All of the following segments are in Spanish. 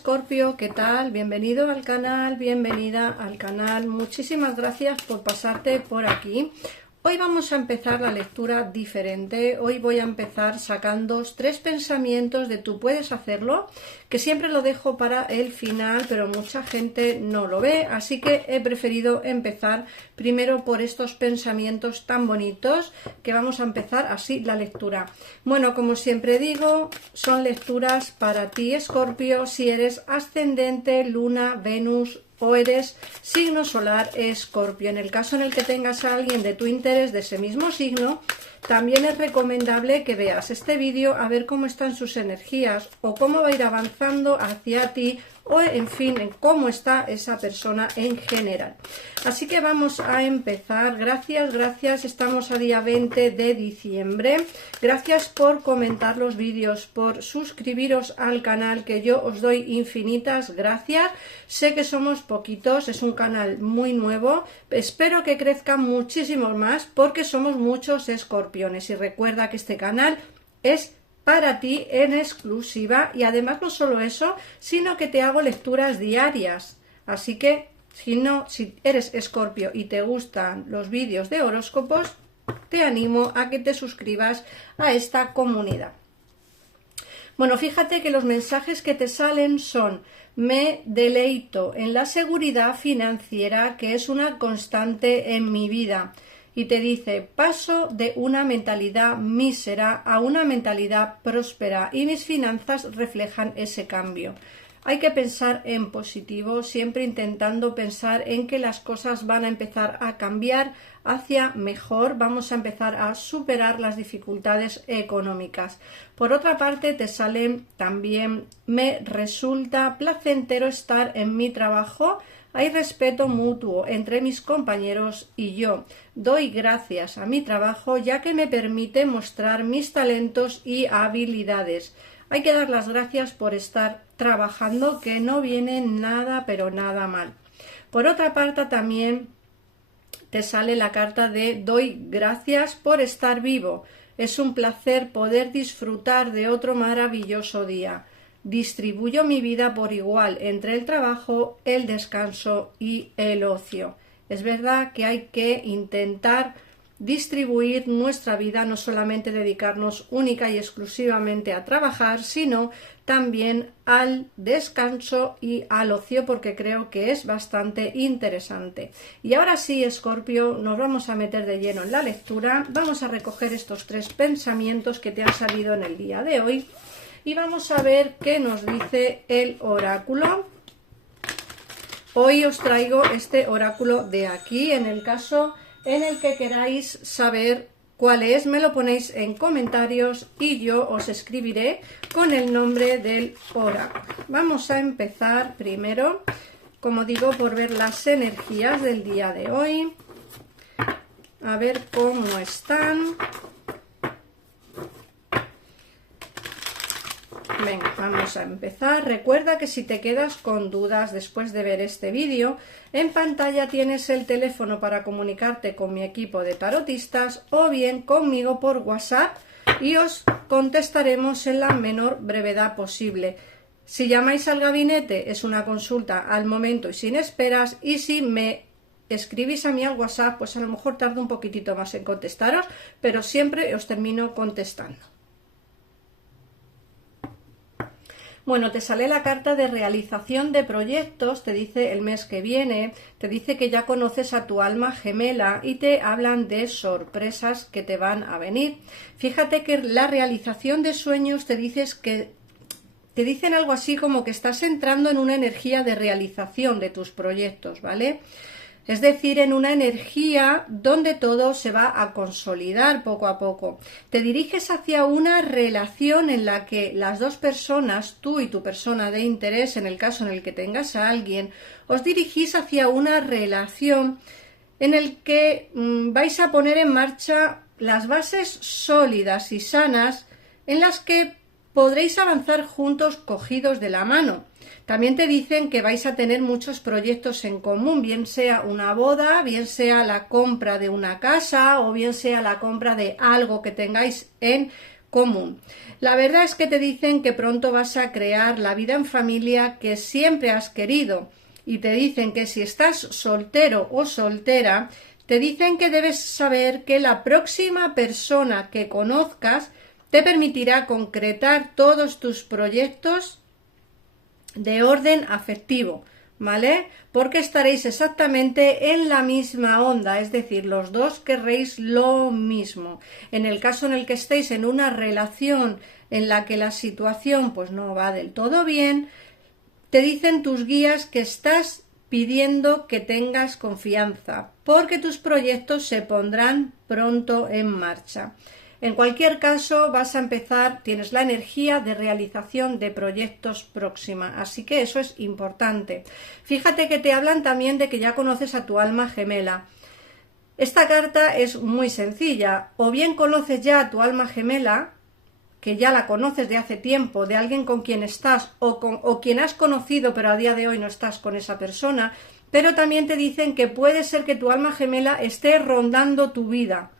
Escorpio, ¿qué tal? Bienvenido al canal, bienvenida al canal. Muchísimas gracias por pasarte por aquí. Hoy vamos a empezar la lectura diferente. Hoy voy a empezar sacando 3 pensamientos de tú puedes hacerlo, que siempre lo dejo para el final, pero mucha gente no lo ve, así que he preferido empezar primero por estos pensamientos tan bonitos, que vamos a empezar así la lectura. Bueno, como siempre digo, son lecturas para ti, Escorpio, si eres ascendente, luna, Venus o eres signo solar Escorpio. En el caso en el que tengas a alguien de tu interés de ese mismo signo, también es recomendable que veas este vídeo a ver cómo están sus energías o cómo va a ir avanzando hacia ti o en fin, en cómo está esa persona en general. Así que vamos a empezar. Gracias, estamos a día 20 de diciembre. Gracias por comentar los vídeos, por suscribiros al canal, que yo os doy infinitas gracias. Sé que somos poquitos, es un canal muy nuevo, espero que crezcan muchísimos más porque somos muchos escorpiones. Y recuerda que este canal es para ti en exclusiva y además no solo eso, sino que te hago lecturas diarias. Así que si eres Escorpio y te gustan los vídeos de horóscopos, te animo a que te suscribas a esta comunidad. Bueno, fíjate que los mensajes que te salen son: me deleito en la seguridad financiera, que es una constante en mi vida. Y te dice: paso de una mentalidad mísera a una mentalidad próspera y mis finanzas reflejan ese cambio. Hay que pensar en positivo, siempre intentando pensar en que las cosas van a empezar a cambiar hacia mejor, vamos a empezar a superar las dificultades económicas. Por otra parte, te salen también: me resulta placentero estar en mi trabajo, hay respeto mutuo entre mis compañeros y yo. Doy gracias a mi trabajo ya que me permite mostrar mis talentos y habilidades. Hay que dar las gracias por estar trabajando, que no viene nada, pero nada mal. Por otra parte, también te sale la carta de doy gracias por estar vivo. Es un placer poder disfrutar de otro maravilloso día. Distribuyo mi vida por igual entre el trabajo, el descanso y el ocio. Es verdad que hay que intentar distribuir nuestra vida, no solamente dedicarnos única y exclusivamente a trabajar, sino también al descanso y al ocio, porque creo que es bastante interesante. Y ahora sí, Escorpio, nos vamos a meter de lleno en la lectura. Vamos a recoger estos 3 pensamientos que te han salido en el día de hoy y vamos a ver qué nos dice el oráculo. Hoy os traigo este oráculo de aquí. En el caso en el que queráis saber cuál es, me lo ponéis en comentarios y yo os escribiré con el nombre del oráculo. Vamos a empezar primero, como digo, por ver las energías del día de hoy, a ver cómo están. Venga, vamos a empezar. Recuerda que si te quedas con dudas después de ver este vídeo, en pantalla tienes el teléfono para comunicarte con mi equipo de tarotistas o bien conmigo por WhatsApp y os contestaremos en la menor brevedad posible. Si llamáis al gabinete es una consulta al momento y sin esperas, y si me escribís a mí al WhatsApp, pues a lo mejor tardo un poquitito más en contestaros, pero siempre os termino contestando. Bueno, te sale la carta de realización de proyectos, te dice el mes que viene, te dice que ya conoces a tu alma gemela y te hablan de sorpresas que te van a venir. Fíjate que la realización de sueños te dicen algo así como que estás entrando en una energía de realización de tus proyectos, ¿vale? Es decir, en una energía donde todo se va a consolidar poco a poco. Te diriges hacia una relación en la que las dos personas, tú y tu persona de interés, en el caso en el que tengas a alguien, os dirigís hacia una relación en el que vais a poner en marcha las bases sólidas y sanas en las que podréis avanzar juntos cogidos de la mano. También te dicen que vais a tener muchos proyectos en común, bien sea una boda, bien sea la compra de una casa o bien sea la compra de algo que tengáis en común. La verdad es que te dicen que pronto vas a crear la vida en familia que siempre has querido, y te dicen que si estás soltero o soltera, te dicen que debes saber que la próxima persona que conozcas te permitirá concretar todos tus proyectos de orden afectivo, ¿vale? Porque estaréis exactamente en la misma onda, es decir, los dos querréis lo mismo. En el caso en el que estéis en una relación en la que la situación pues no va del todo bien, te dicen tus guías que estás pidiendo que tengas confianza, porque tus proyectos se pondrán pronto en marcha. En cualquier caso, vas a empezar, tienes la energía de realización de proyectos próxima, así que eso es importante. Fíjate que te hablan también de que ya conoces a tu alma gemela. Esta carta es muy sencilla, o bien conoces ya a tu alma gemela, que ya la conoces de hace tiempo, de alguien con quien estás, o quien has conocido pero a día de hoy no estás con esa persona, pero también te dicen que puede ser que tu alma gemela esté rondando tu vida.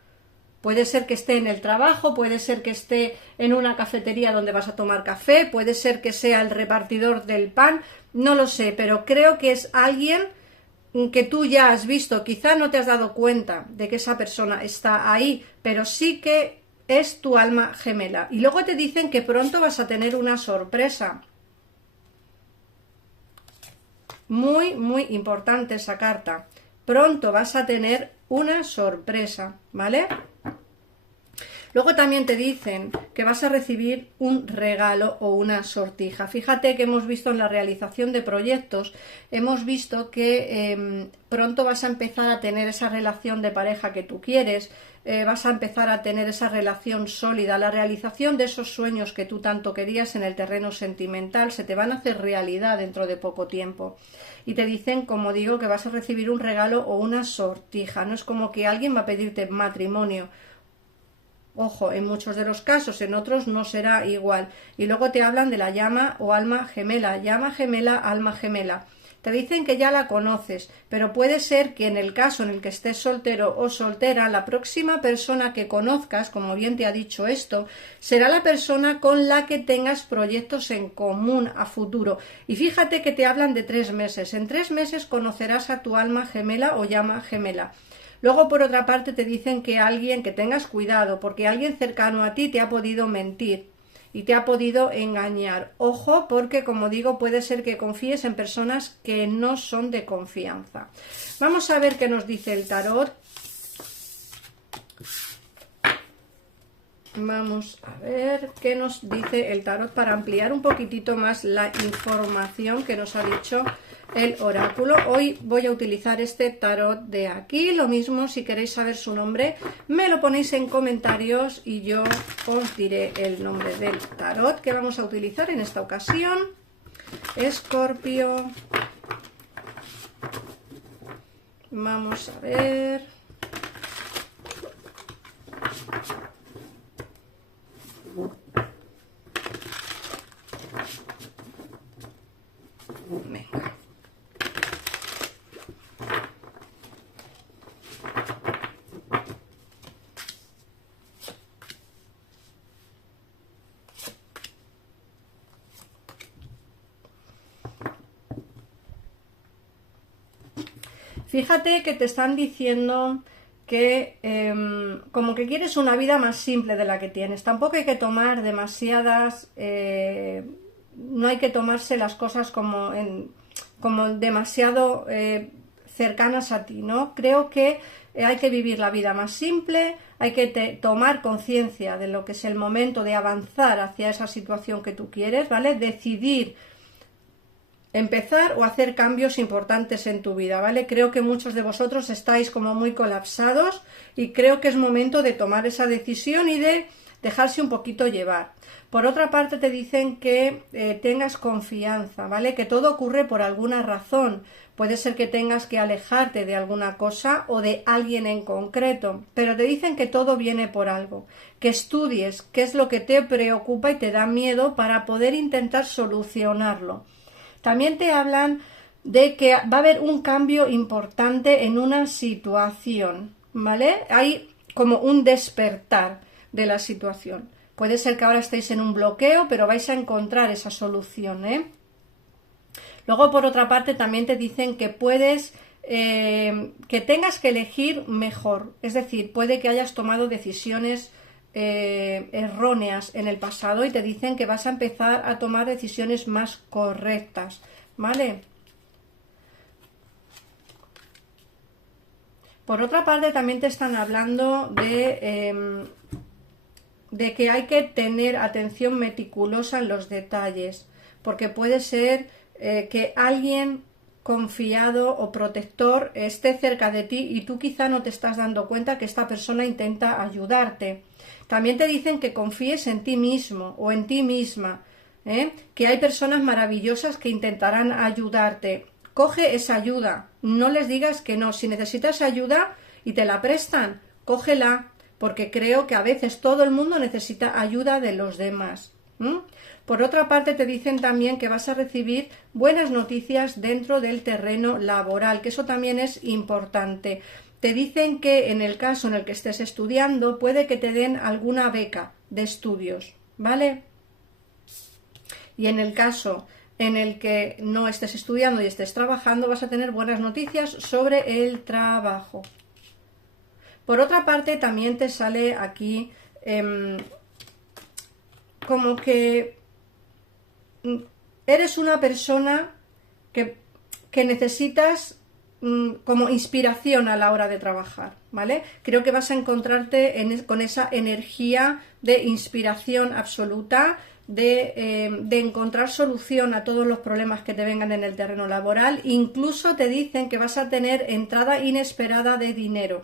Puede ser que esté en el trabajo, puede ser que esté en una cafetería donde vas a tomar café, puede ser que sea el repartidor del pan, no lo sé, pero creo que es alguien que tú ya has visto, quizá no te has dado cuenta de que esa persona está ahí, pero sí que es tu alma gemela. Y luego te dicen que pronto vas a tener una sorpresa. Muy, muy importante esa carta. Pronto vas a tener una sorpresa, ¿vale? Luego también te dicen que vas a recibir un regalo o una sortija. Fíjate que hemos visto en la realización de proyectos, hemos visto que pronto vas a empezar a tener esa relación de pareja que tú quieres, vas a empezar a tener esa relación sólida, la realización de esos sueños que tú tanto querías en el terreno sentimental, se te van a hacer realidad dentro de poco tiempo. Y te dicen, como digo, que vas a recibir un regalo o una sortija. No es como que alguien va a pedirte matrimonio. Ojo, en muchos de los casos, en otros no será igual. Y luego te hablan de la llama o alma gemela, alma gemela. Te dicen que ya la conoces, pero puede ser que en el caso en el que estés soltero o soltera, la próxima persona que conozcas, como bien te ha dicho esto, será la persona con la que tengas proyectos en común a futuro. Y fíjate que te hablan de 3 meses. En 3 meses conocerás a tu alma gemela o llama gemela. Luego, por otra parte, te dicen que tengas cuidado, porque alguien cercano a ti te ha podido mentir y te ha podido engañar. Ojo, porque, como digo, puede ser que confíes en personas que no son de confianza. Vamos a ver qué nos dice el tarot. Vamos a ver qué nos dice el tarot para ampliar un poquitito más la información que nos ha dicho el oráculo. Hoy voy a utilizar este tarot de aquí. Lo mismo, si queréis saber su nombre, me lo ponéis en comentarios y yo os diré el nombre del tarot que vamos a utilizar en esta ocasión. Escorpio. Vamos a ver. Venga. Fíjate que te están diciendo que como que quieres una vida más simple de la que tienes. Tampoco hay que tomar demasiadas... no hay que tomarse las cosas como demasiado cercanas a ti, ¿no? Creo que hay que vivir la vida más simple, hay que tomar conciencia de lo que es el momento de avanzar hacia esa situación que tú quieres, ¿vale? Decidir empezar o hacer cambios importantes en tu vida, ¿vale? Creo que muchos de vosotros estáis como muy colapsados y creo que es momento de tomar esa decisión y de dejarse un poquito llevar. Por otra parte te dicen que tengas confianza, ¿vale? Que todo ocurre por alguna razón. Puede ser que tengas que alejarte de alguna cosa o de alguien en concreto, pero te dicen que todo viene por algo. Que estudies qué es lo que te preocupa y te da miedo para poder intentar solucionarlo. También te hablan de que va a haber un cambio importante en una situación, ¿vale? Hay como un despertar de la situación. Puede ser que ahora estéis en un bloqueo, pero vais a encontrar esa solución, ¿eh? Luego, por otra parte, también te dicen que puedes, que tengas que elegir mejor. Es decir, puede que hayas tomado decisiones erróneas en el pasado y te dicen que vas a empezar a tomar decisiones más correctas, ¿vale? Por otra parte, también te están hablando de que hay que tener atención meticulosa en los detalles, porque puede ser que alguien confiado o protector esté cerca de ti y tú quizá no te estás dando cuenta que esta persona intenta ayudarte. También te dicen que confíes en ti mismo o en ti misma, que hay personas maravillosas que intentarán ayudarte. Coge esa ayuda, no les digas que no. Si necesitas ayuda y te la prestan, cógela, porque creo que a veces todo el mundo necesita ayuda de los demás. Por otra parte, te dicen también que vas a recibir buenas noticias dentro del terreno laboral, que eso también es importante. Te dicen que en el caso en el que estés estudiando, puede que te den alguna beca de estudios, ¿vale? Y en el caso en el que no estés estudiando y estés trabajando, vas a tener buenas noticias sobre el trabajo. Por otra parte, también te sale aquí como que eres una persona que necesitas como inspiración a la hora de trabajar, ¿vale? Creo que vas a encontrarte con esa energía de inspiración absoluta, de encontrar solución a todos los problemas que te vengan en el terreno laboral. Incluso te dicen que vas a tener entrada inesperada de dinero.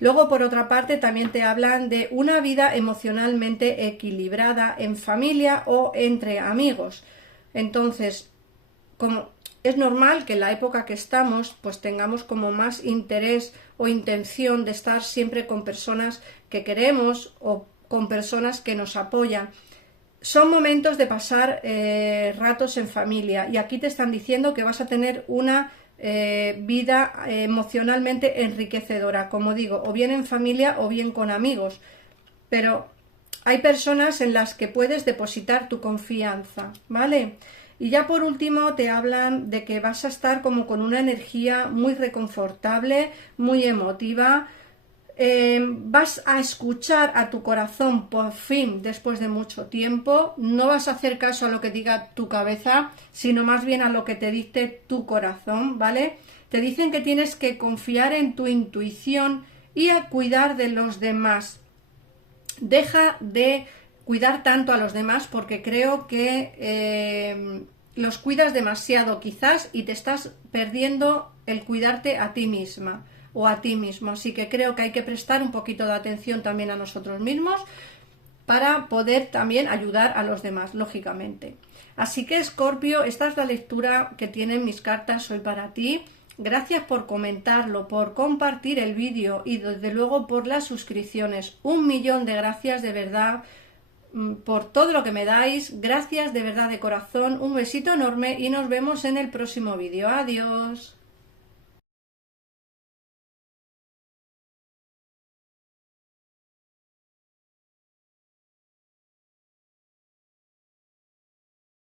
Luego, por otra parte, también te hablan de una vida emocionalmente equilibrada en familia o entre amigos. Entonces, como es normal que en la época que estamos, pues tengamos como más interés o intención de estar siempre con personas que queremos o con personas que nos apoyan. Son momentos de pasar ratos en familia y aquí te están diciendo que vas a tener una vida emocionalmente enriquecedora, como digo, o bien en familia o bien con amigos, pero hay personas en las que puedes depositar tu confianza, ¿vale? Y ya por último te hablan de que vas a estar como con una energía muy reconfortable, muy emotiva. Vas a escuchar a tu corazón por fin después de mucho tiempo. No vas a hacer caso a lo que diga tu cabeza, sino más bien a lo que te dicte tu corazón, ¿vale? Te dicen que tienes que confiar en tu intuición y a cuidar de los demás. Deja de cuidar tanto a los demás porque creo que los cuidas demasiado quizás y te estás perdiendo el cuidarte a ti misma o a ti mismo, así que creo que hay que prestar un poquito de atención también a nosotros mismos para poder también ayudar a los demás, lógicamente. Así que, Escorpio, esta es la lectura que tienen mis cartas hoy para ti. Gracias por comentarlo, por compartir el vídeo y desde luego por las suscripciones. 1.000.000 de gracias de verdad por todo lo que me dais. Gracias de verdad de corazón. Un besito enorme y nos vemos en el próximo vídeo. Adiós.